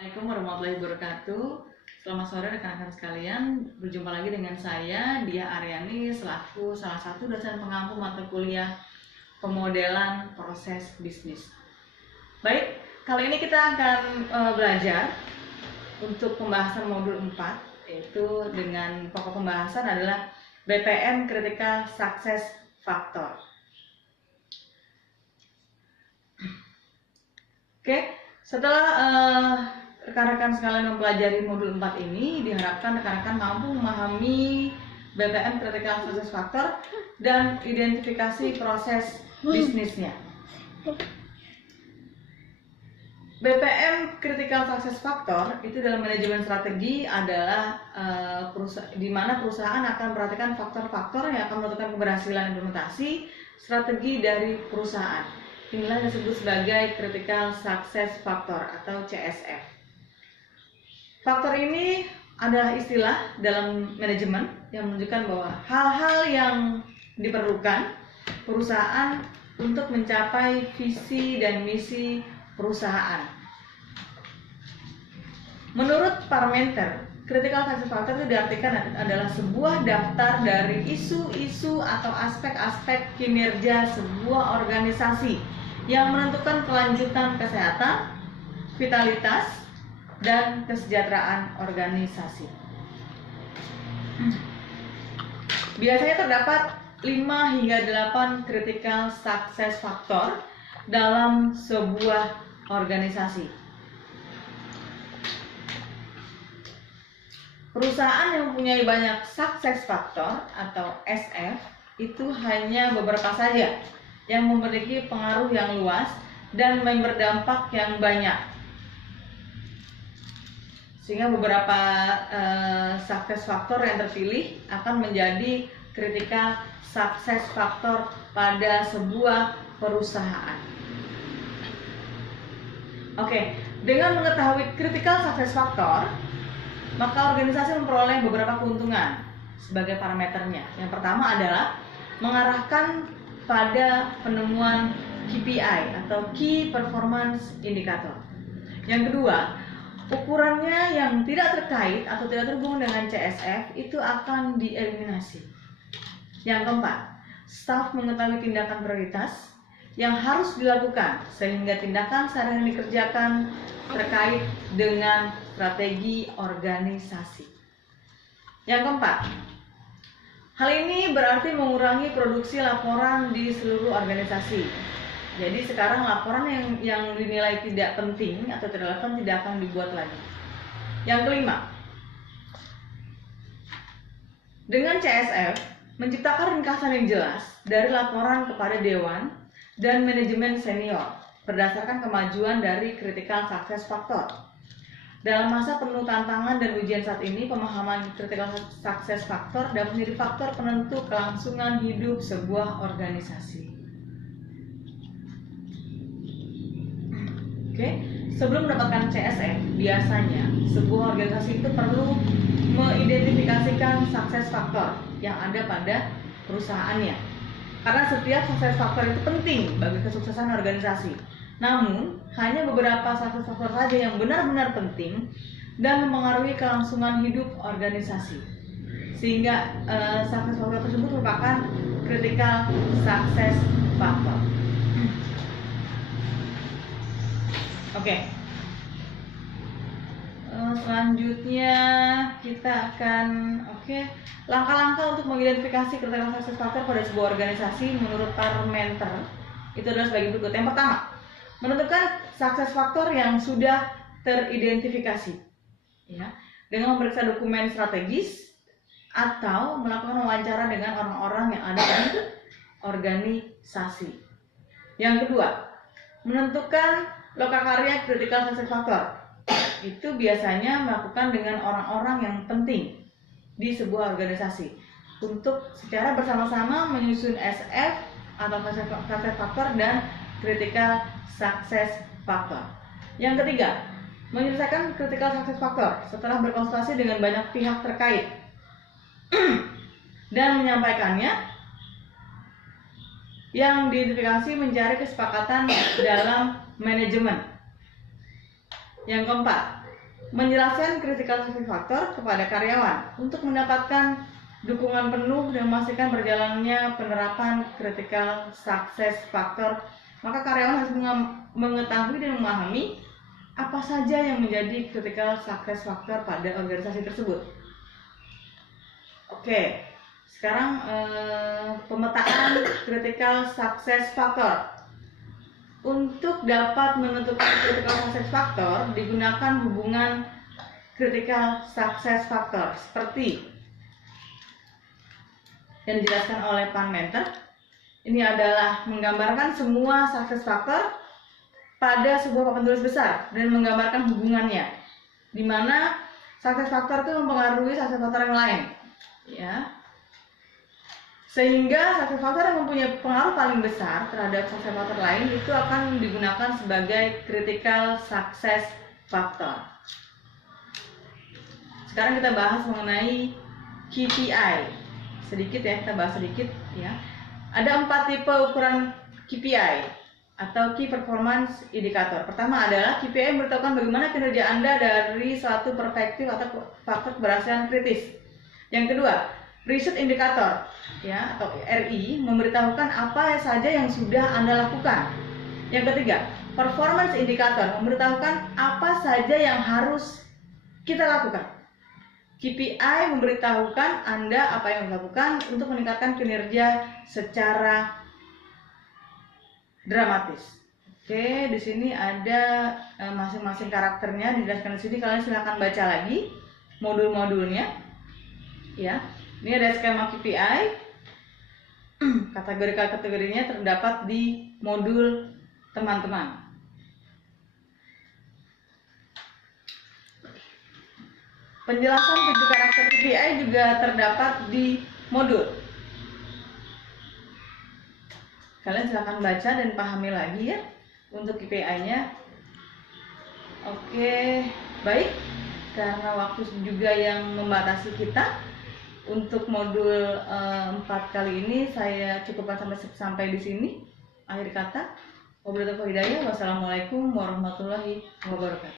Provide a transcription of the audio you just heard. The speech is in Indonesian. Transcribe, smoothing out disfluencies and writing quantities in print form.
Assalamualaikum warahmatullahi wabarakatuh. Selamat sore rekan-rekan sekalian. Berjumpa lagi dengan saya Dia Aryani selaku salah satu dosen pengampu mata kuliah pemodelan proses bisnis. Baik, kali ini kita akan belajar untuk pembahasan modul 4, yaitu dengan pokok pembahasan adalah BPM Critical Success Factor. Oke, setelah rekan-rekan sekalian mempelajari modul 4 ini, diharapkan rekan-rekan mampu memahami BPM Critical Success Factor dan identifikasi proses bisnisnya. BPM Critical Success Factor itu dalam manajemen strategi adalah di mana perusahaan akan memperhatikan faktor-faktor yang akan menentukan keberhasilan implementasi strategi dari perusahaan. Inilah yang disebut sebagai Critical Success Factor atau CSF. Faktor ini adalah istilah dalam manajemen yang menunjukkan bahwa hal-hal yang diperlukan perusahaan untuk mencapai visi dan misi perusahaan. Menurut Parmenter, Critical Success Factor itu diartikan adalah sebuah daftar dari isu-isu atau aspek-aspek kinerja sebuah organisasi yang menentukan kelanjutan kesehatan, vitalitas, dan kesejahteraan organisasi. Biasanya terdapat 5 hingga 8 critical success factor dalam sebuah organisasi. Perusahaan yang mempunyai banyak success factor atau SF itu hanya beberapa saja yang memiliki pengaruh yang luas dan berdampak yang banyak. Sehingga beberapa success factor yang terpilih akan menjadi critical success factor pada sebuah perusahaan. Oke, dengan mengetahui critical success factor, maka organisasi memperoleh beberapa keuntungan sebagai parameternya. Yang pertama adalah mengarahkan pada penemuan KPI atau Key Performance Indicator. Yang kedua, ukurannya yang tidak terkait atau tidak terhubung dengan CSF itu akan dieliminasi. Yang keempat, staf mengetahui tindakan prioritas yang harus dilakukan sehingga tindakan sehari yang dikerjakan terkait dengan strategi organisasi. Yang keempat, hal ini berarti mengurangi produksi laporan di seluruh organisasi. Jadi sekarang laporan yang dinilai tidak penting atau tidak relevan tidak akan dibuat lagi. Yang kelima, dengan CSF menciptakan ringkasan yang jelas dari laporan kepada dewan dan manajemen senior berdasarkan kemajuan dari critical success factor. Dalam masa penuh tantangan dan ujian saat ini, pemahaman critical success factor dapat menjadi faktor penentu kelangsungan hidup sebuah organisasi. Oke, sebelum mendapatkan CSF, biasanya sebuah organisasi itu perlu mengidentifikasikan success factor yang ada pada perusahaannya. Karena setiap success factor itu penting bagi kesuksesan organisasi. Namun, hanya beberapa success factor saja yang benar-benar penting dan mempengaruhi kelangsungan hidup organisasi. Sehingga success factor tersebut merupakan critical success factor. Oke. Selanjutnya kita akan langkah-langkah untuk mengidentifikasi critical success factor pada sebuah organisasi menurut Parmenter itu adalah sebagai berikut. Yang pertama, menentukan success factor yang sudah teridentifikasi, ya, dengan memeriksa dokumen strategis atau melakukan wawancara dengan orang-orang yang ada di organisasi. Yang kedua, menentukan lokakarya critical success factor. Itu biasanya melakukan dengan orang-orang yang penting di sebuah organisasi untuk secara bersama-sama menyusun SF atau success factor dan critical success factor. Yang ketiga, menyelesaikan critical success factor setelah berkonsultasi dengan banyak pihak terkait dan menyampaikannya. Yang diidentifikasi mencari kesepakatan dalam manajemen. Yang keempat, menjelaskan critical success factor kepada karyawan untuk mendapatkan dukungan penuh dan memastikan berjalannya penerapan critical success factor. Maka karyawan harus mengetahui dan memahami apa saja yang menjadi critical success factor pada organisasi tersebut. Oke, sekarang pemetaan critical success factor. Untuk dapat menentukan critical success factor digunakan hubungan critical success factor seperti yang dijelaskan oleh Pan Mentor. Ini adalah menggambarkan semua success factor pada sebuah papan tulis besar dan menggambarkan hubungannya, di mana success factor itu mempengaruhi success factor yang lain, ya. Sehingga success factor yang mempunyai pengaruh paling besar terhadap success factor lain itu akan digunakan sebagai critical success factor. Sekarang kita bahas mengenai KPI. Sedikit ya, kita bahas sedikit ya. Ada 4 tipe ukuran KPI atau Key Performance Indicator. Pertama adalah KPI memberitahukan bagaimana kinerja Anda dari suatu perspektif atau faktor keberhasilan kritis. Yang kedua, Result Indicator ya atau RI memberitahukan apa saja yang sudah Anda lakukan. Yang ketiga, Performance Indicator memberitahukan apa saja yang harus kita lakukan. KPI memberitahukan Anda apa yang dilakukan untuk meningkatkan kinerja secara dramatis. Oke, di sini ada masing-masing karakternya dijelaskan di sini. Kalian silahkan baca lagi modul-modulnya. Ya, ini ada skema KPI. Kategorinya terdapat di modul teman-teman. Penjelasan 7 karakter KPI juga terdapat di modul. Kalian silahkan baca dan pahami lagi ya untuk KPI-nya. Oke, baik. Karena waktu juga yang membatasi kita, untuk modul 4 kali ini saya cukupkan sampai di sini. Akhir kata, wabillahi taufiq hidayah. Wassalamualaikum warahmatullahi wabarakatuh.